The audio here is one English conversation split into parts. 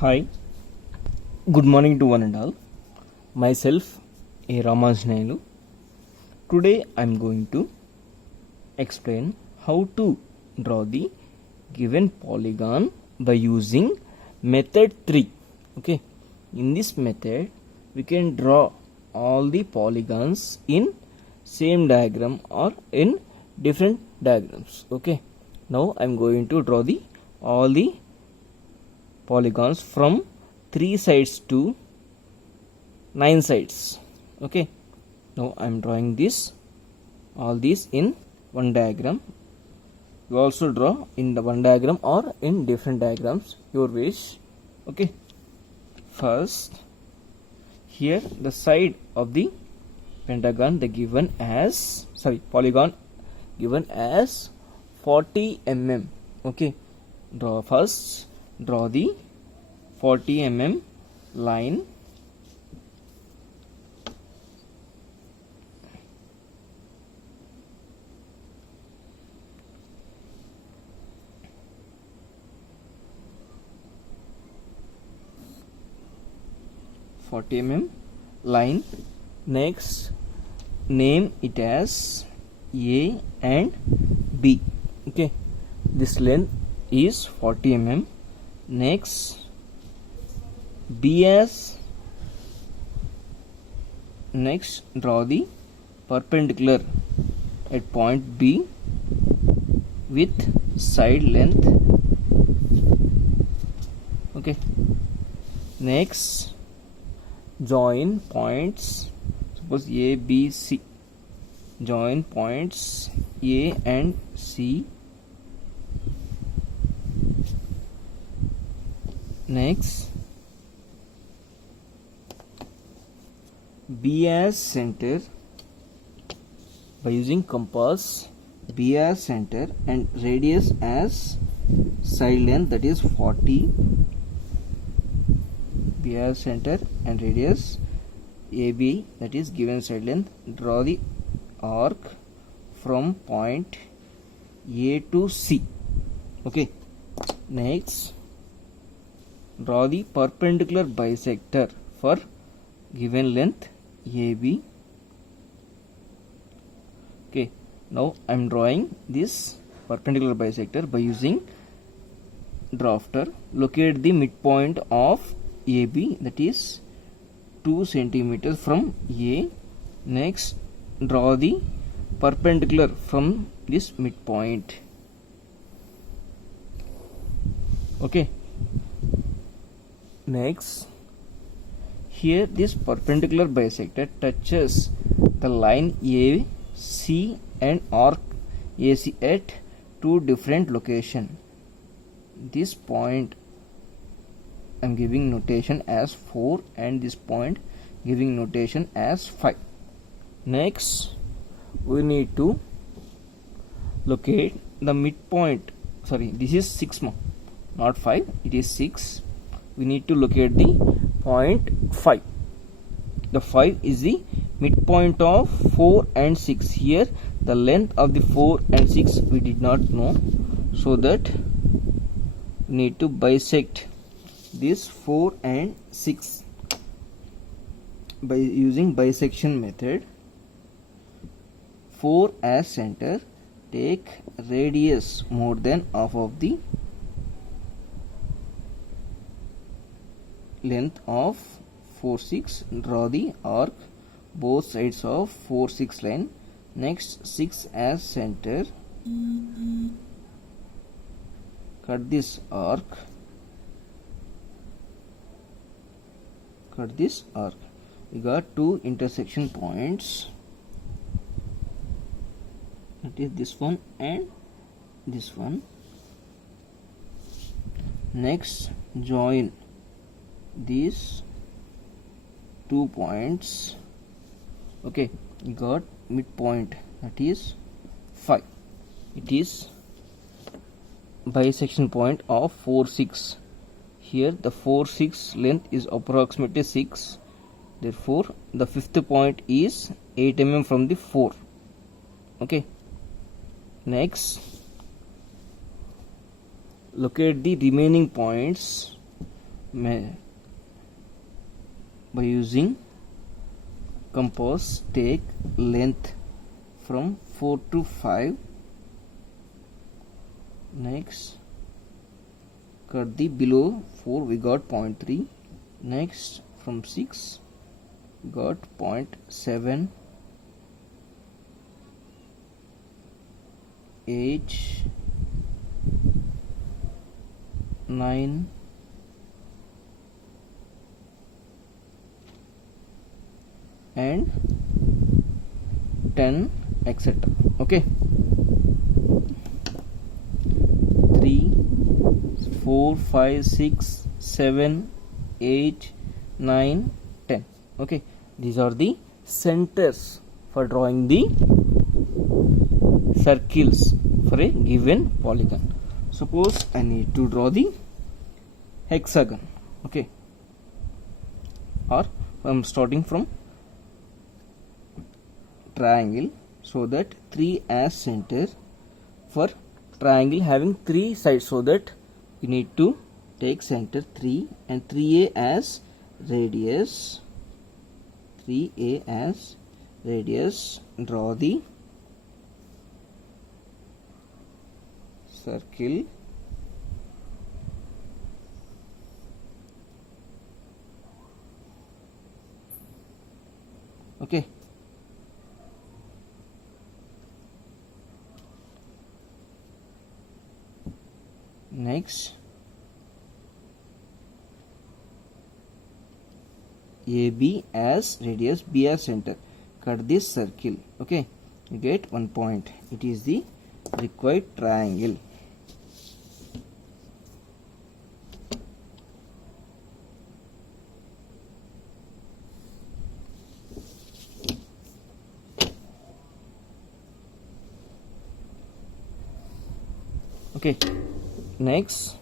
Hi, good morning to one and all. Myself, A. Ramanjanayalu. Today I am going to explain how to draw the given polygon by using method 3. Okay, in this method we can draw all the polygons in same diagram or in different diagrams. Okay, now I am going to draw all the polygons from 3 sides to 9 sides. Okay, now I am drawing all these in one diagram. You also draw in the one diagram or in different diagrams, your wish. Okay, first here the side of the pentagon polygon given as 40 mm. Okay, draw the 40 mm line. Next, name it as A and B. Okay, this length is 40 mm. Next, draw the perpendicular at point B with side length. Okay, next join points, suppose A, B, C. Join points A and C. Next, B as center by using compass. B as center and radius as side length, that is 40. B as center and radius AB, that is given side length. Draw the arc from point A to C. Okay, next draw the perpendicular bisector for given length AB. Okay, now I am drawing this perpendicular bisector by using drafter. Locate the midpoint of AB, that is 2 centimeters from A. Next, draw the perpendicular from this midpoint. Okay, next, here this perpendicular bisector touches the line AC and arc AC at two different locations. This point I am giving notation as 4 and this point giving notation as 5. Next, we need to locate the midpoint. Sorry, this is 6, not 5, it is 6. We need to locate the point 5. The 5 is the midpoint of 4 and 6. Here the length of the 4 and 6 we did not know, so that we need to bisect this 4 and 6 by using bisection method. 4 as center, take radius more than half of the length of 4 6. Draw the arc both sides of 4 6 line. Next, 6 as center, cut this arc. We got two intersection points, that is this one and this one. Next, join these 2 points. Okay, we got midpoint, that is 5. It is bisection point of 4 6. Here the 4 6 length is approximately 6, therefore the fifth point is 8 mm from the 4. Okay, next locate the remaining points by using compass, take length from 4 to 5. Next, cut the below 4, we got 0.3. Next, from 6 we got 0.7, 8, 9, 10, etc. Okay, 3, 4, 5, 6, 7, 8, 9, 10. Okay, these are the centers for drawing the circles for a given polygon. Suppose I need to draw the hexagon. Okay, or I'm starting from triangle, so that 3 as center for triangle having 3 sides, so that you need to take center 3 and 3a as radius. 3a as radius. Draw the circle. Okay, next AB as radius, B as center. Cut this circle. Okay, you get 1 point. It is the required triangle. Okay, next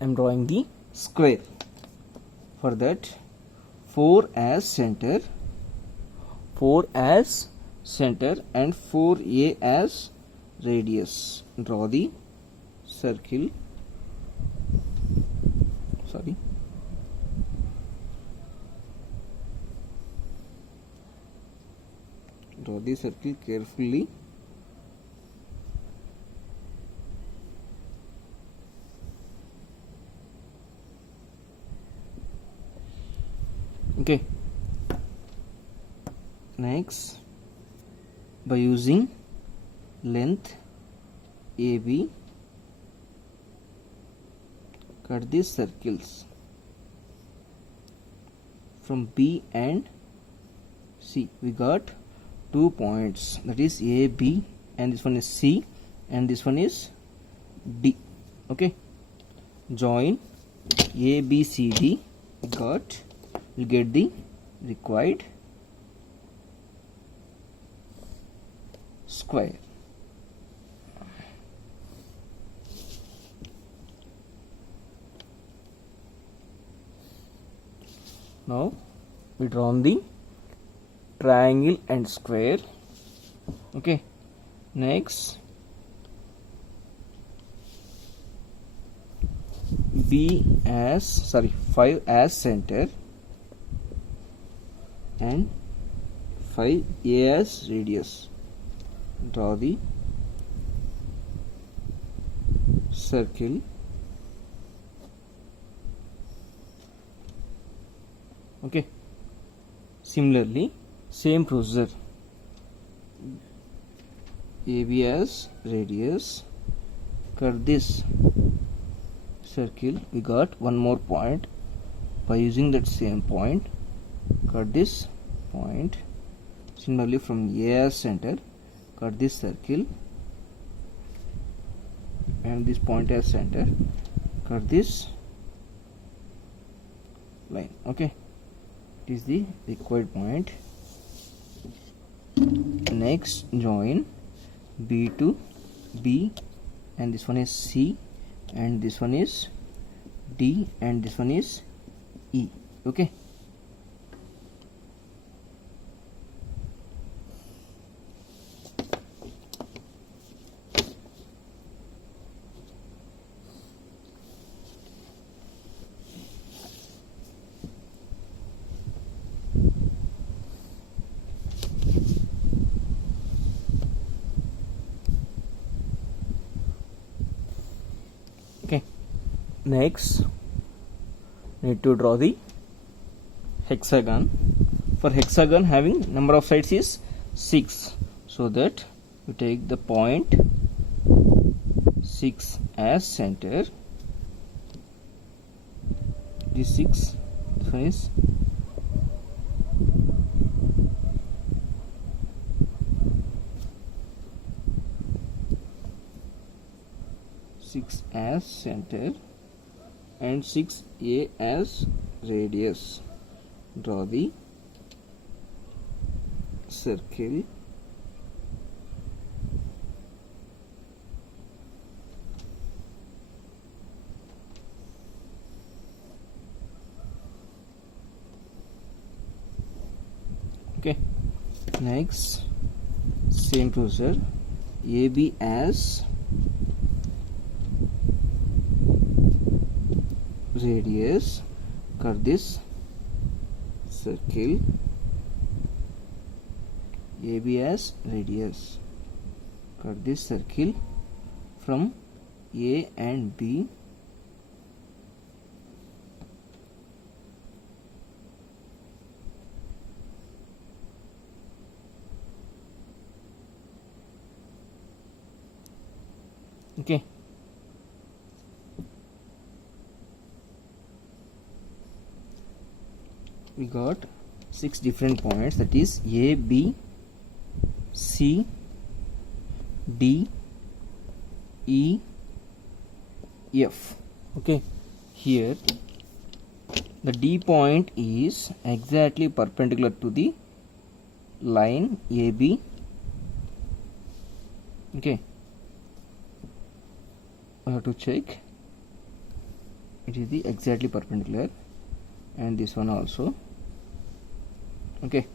I am drawing the square. For that, 4 as center, 4 as center and 4a as radius. Draw the circle. Sorry. Draw the circle carefully. Okay, next by using length AB, cut these circles from B and C. We got 2 points, that is AB, and this one is C and this one is D. Okay, join ABCD. We got, we'll get the required square. Now we draw on the triangle and square. Okay, next B as 5 as center and 5a as radius. Draw the circle. Okay, similarly same procedure, AB as radius, cut this circle. We got one more point. By using that same point, cut this point. Similarly from A as center, cut this circle and this point as center, cut this line. Okay, it is the required point. Next, join B to B, and this one is C, and this one is D, and this one is E. Okay, Next, need to draw the hexagon. For hexagon having number of sides is 6, so that we take the point 6 as center. This 6, this one is 6 as center and 6a as radius. Draw the circle. Okay, next same procedure, AB as radius, cut this circle. AB as radius, cut this circle from A and B. Okay, we got 6 different points, that is A, B, C, D, E, F. Okay, here the D point is exactly perpendicular to the line AB. Okay, I have to check it is the exactly perpendicular, and this one also. Okay,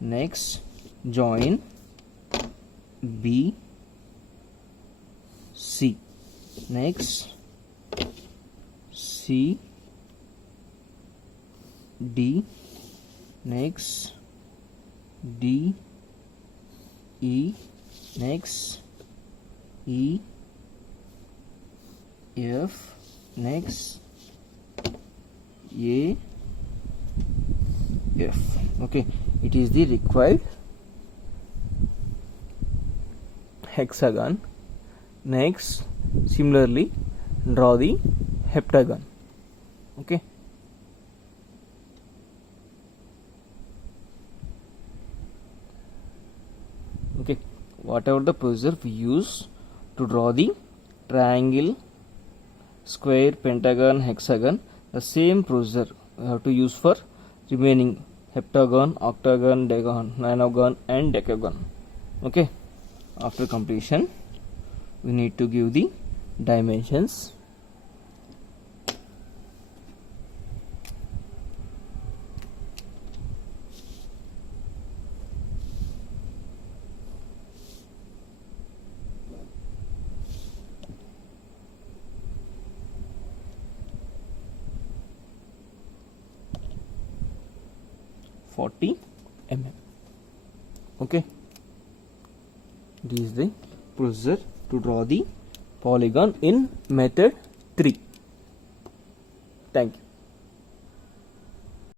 next join B, C. Next C, D. Next D, E. Next E, F. Next A, F. Okay, it is the required hexagon. Next, similarly draw the heptagon. Okay, whatever the procedure we use to draw the triangle, square, pentagon, hexagon, the same procedure we have to use for remaining heptagon, octagon, decagon, nonagon and decagon. Okay, after completion we need to give the dimensions. mm. Okay, this is the procedure to draw the polygon in method 3. Thank you.